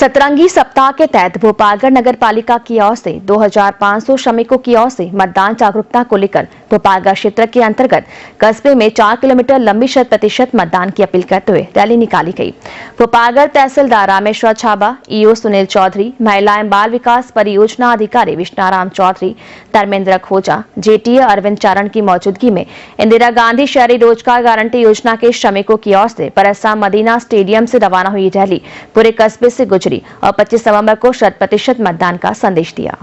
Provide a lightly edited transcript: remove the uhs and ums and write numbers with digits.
सतरंगी सप्ताह के तहत भोपालगढ़ नगर पालिका की ओर से 2500 श्रमिकों की ओर से मतदान जागरूकता को लेकर भोपालगढ़ क्षेत्र के अंतर्गत कस्बे में 4 किलोमीटर लंबी 100% मतदान की अपील करते हुए रैली निकाली गई। भोपालगढ़ तहसीलदार रामेश्वर छाबा, ईओ सुनील चौधरी, महिला एवं बाल विकास परियोजना अधिकारी विष्णाराम चौधरी, धर्मेंद्र खोजा, जेटीए अरविंद चारण की मौजूदगी में इंदिरा गांधी शहरी रोजगार गारंटी योजना के श्रमिकों की ओर से परसा मदीना स्टेडियम से रवाना हुई रैली पूरे कस्बे से गुजरी और 25 नवंबर को 100% मतदान का संदेश दिया।